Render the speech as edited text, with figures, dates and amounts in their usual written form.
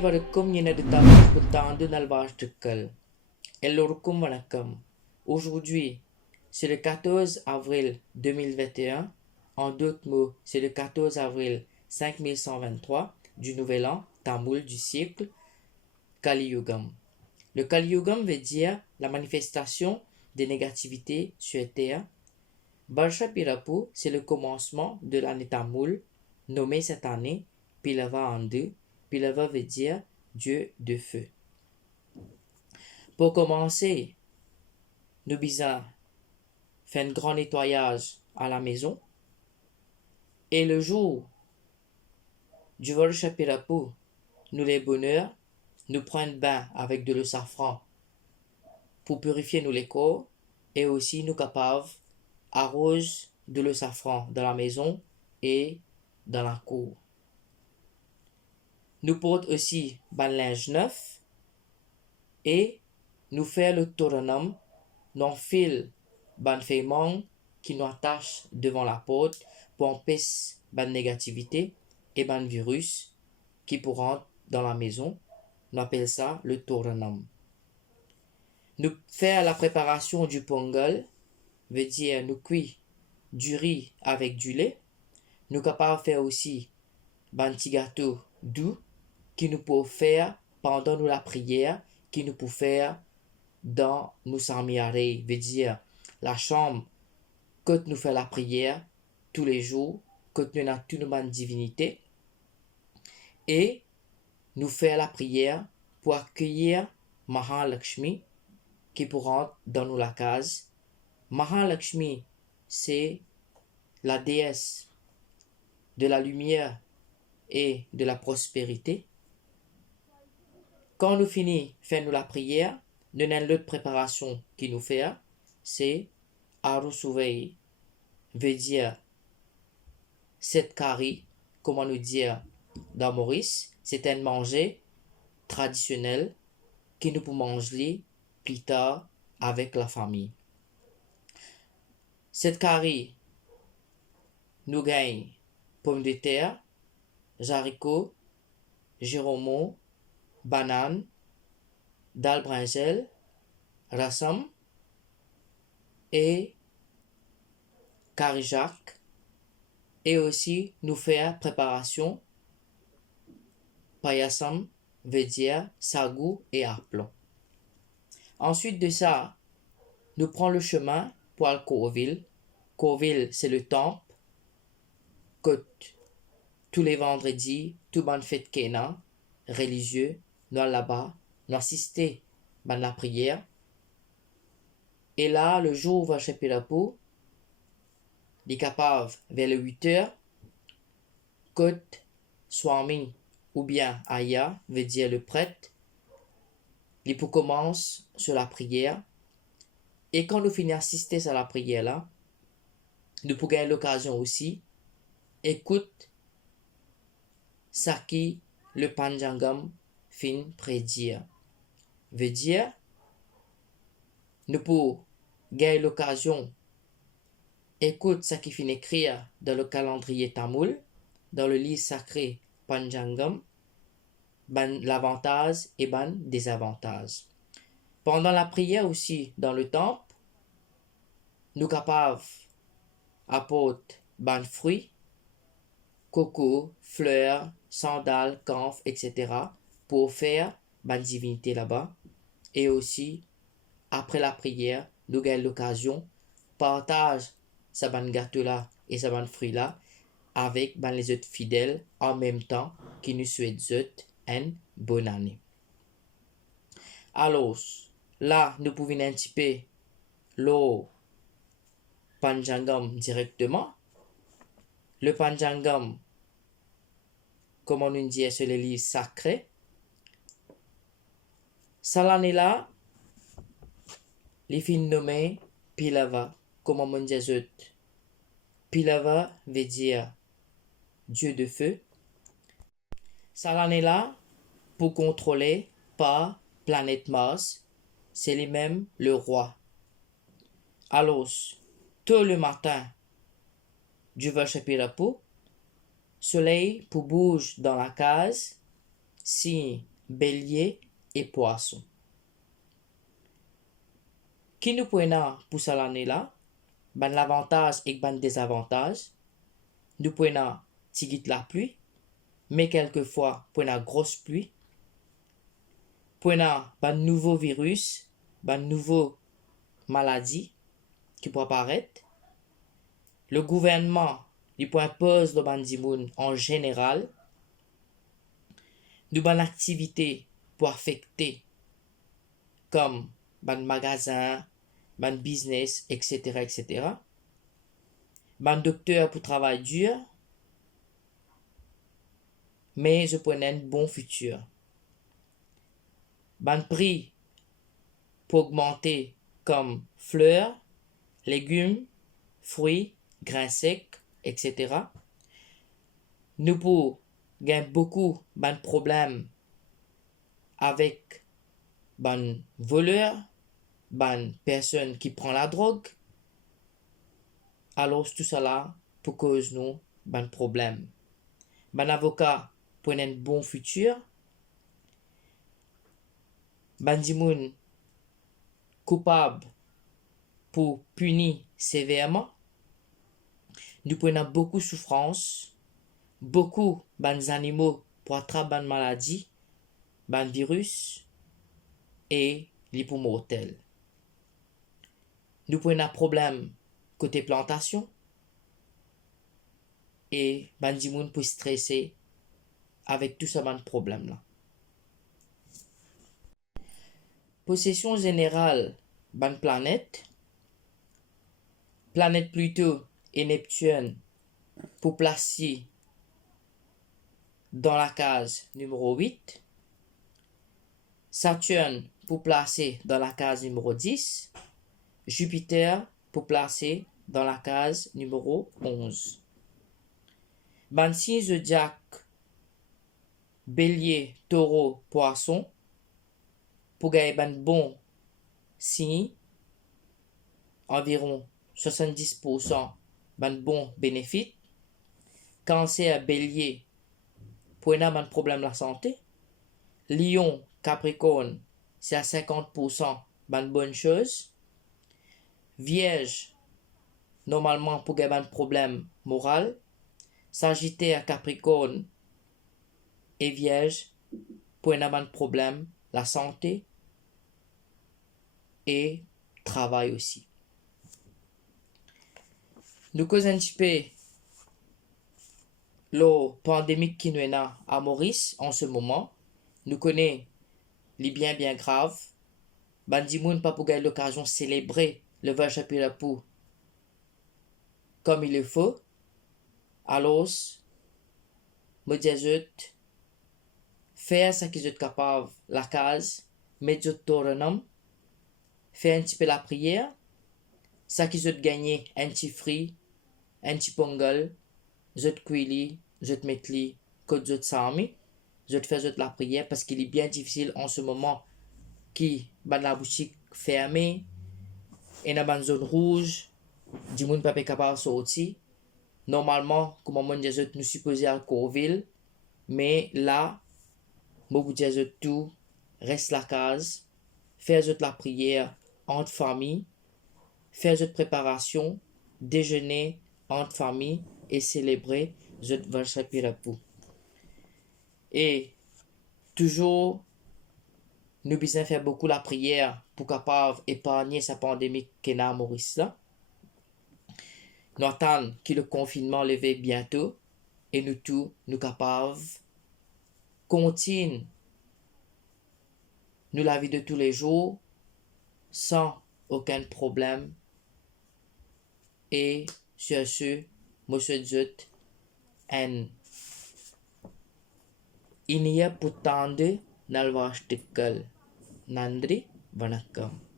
அனைவருக்கும் எனது தமிழ் புத்தாண்டு நல்வாழ்த்துக்கள். எல்லோருக்கும் வணக்கம். Aujourd'hui, c'est le 14 avril 2021. En d'autres mots, c'est le 14 avril 5123 du nouvel an tamoul du cycle Kali Yugam. Le Kali Yugam veut dire la manifestation des négativités sur Terre. Barsha Pirapu, c'est le commencement de l'année tamoul, nommé cette année Pilava en deux. Pilava veut dire Dieu de feu. Pour commencer, nous bisons faire un grand nettoyage à la maison. Et le jour du Varsha Pirapu, nous les bonheurs, nous prenons bain avec de l'eau safran pour purifier nous les corps et aussi nous capables arroser de l'eau safran dans la maison et dans la cour. Nous portons aussi ban linge neuf et nous faisons le toronum, non fil ban feimang qui nous attache devant la porte pour empêcher ban négativité et ban virus qui pourront dans la maison. On appelle ça le toronum. Nous faisons la préparation du pongal, veut dire nous cuisons du riz avec du lait. Nous sommes capables de faire aussi ban petit gâteau doux qui nous peut faire pendant nous la prière, qui nous peut faire dans nous samiare, veut dire la chambre que nous faisons la prière tous les jours, que nous avons toute une divinité, et nous faisons la prière pour accueillir Mahalakshmi qui pourra dans nous la case. Mahalakshmi, c'est la déesse de la lumière et de la prospérité. Quand nous finissons faire nous la prière, nous avons l'autre préparation qui nous fait, c'est Arusuvei, veut dire cette curry, comment nous dire dans Maurice, c'est un manger traditionnel qui nous peut manger plus tard avec la famille. Cette curry nous gagne pommes de terre, haricots, giromo, banane, dal brinjel, rasam et karijak. Et aussi nous faire préparation payasam, veut dire sagou et aplomb. Ensuite de ça, nous prenons le chemin pour aller à Corville. Corville, c'est le temple que tous les vendredis, tout le monde fait Kena, religieux, nous allons là-bas, nous assistons à la prière. Et là, le jour où va chez Pirapu, il est capable, vers les 8 heures, que Swami ou bien Aya, veut dire le prêtre, il peut commencer sur la prière. Et quand nous finissons d'assister à la prière là, nous pouvons gagner l'occasion aussi, écoute ça qui le Panjangam fin prédire. Veut dire, nous pouvons gagner l'occasion, écoute ce qui finit écrire dans le calendrier tamoul, dans le livre sacré Panjangam, ban l'avantage et ban désavantage. Pendant la prière aussi, dans le temple, nous capables apporter ban fruits, coco, fleurs, sandales, camphre, etc. pour faire ban divinité là-bas. Et aussi, après la prière, nous gagnons l'occasion, partage sa ban gâteau là et sa ban fruits là avec ban les autres fidèles en même temps qui nous souhaitent une bonne année. Alors, là, nous pouvons un petit peu le Panjangam directement. Le Panjangam, comme on nous dit, c'est le livre sacré. Cette année-là, les filles nommées Pilava, comme on dit, Pilava veut dire Dieu de feu. Cette année-là, pour contrôler par planète Mars, c'est lui-même le roi. Alors, tout le matin du Varsha Pirapu, soleil pour bouge dans la case, si bélier et poisson. Qui nous prenons pour cette année-là? Ben l'avantage et ben désavantage. Nous prenons tigit la pluie, mais quelquefois prenons grosse pluie. Prenons ben nouveau virus, ben nouveau maladie qui peut apparaître. Le gouvernement lui impose le bandimoun en général. Nous ban activité pour affecter comme ban magasin, ban business, etc., etc. Ban docteur pour travail dur, mais je prenais un bon futur. Ban prix pour augmenter comme fleurs, légumes, fruits, grains secs, etc. Nous pour gagner beaucoup ban problèmes avec ban voleurs, ban personne qui prend la drogue. Alors tout cela pour cause nous ban problème. Ban avocat pour un bon futur. Ban dimoun coupable pour punir sévèrement. Nous prenons beaucoup de souffrance, beaucoup ban animaux pour attraper ban maladie, ban virus et l'hypomortel. Nous prenons un problème côté plantation et ban dimoun pour stresser avec tout ce ban problème là. Possession générale ban planète Pluto et Neptune pour placer dans la case numéro 8, Saturne pour placer dans la case numéro 10, Jupiter pour placer dans la case numéro 11. Ban signe zodiaque Bélier, Taureau, Poisson pour gagner ban bon signe environ 70% ban bon bénéfice. Cancer, Bélier pour un problème de la santé. Lion, Capricorne, c'est à 50% ban bonne chose. Vierge, normalement pour gagner un problème moral. Sagittaire, Capricorne et Vierge pour un problème la santé et travail aussi. Nous causons un petit peu la pandémie qui nous est à Maurice en ce moment. Nous connaissons les bien graves. Bandimoun pas pour gagner l'occasion de célébrer le 20 chapitre pour comme il le faut. Alors, me dis faire ce qu'ils sont capables la case, mettre tournant, faire un petit peu la prière, ça qu'ils ont gagné un petit fruit, un petit pongal, zot cuili, zot metli, que zot sami, zot faire zot la prière parce qu'il est bien difficile en ce moment qui ban la boutique fermée et dans une zone rouge, du monde pas capable de sortir. Normalement, comme on dit, nous supposons à Corville, mais là, beaucoup de tout reste la case, faire la prière entre famille, faire votre préparation, déjeuner entre famille et célébrer votre chapitre. Et toujours, nous besoin faire beaucoup la prière pour capable épargner sa pandémie qui est à Maurice là. Nous attendons que le confinement levé bientôt et nous tous, nous capables continuer nous la vie de tous les jours sans aucun problème. Et sur ce, monsieur Zut, en இனிய புத்தாண்டு நல்வாழ்த்துக்கள். நன்றி, வணக்கம்.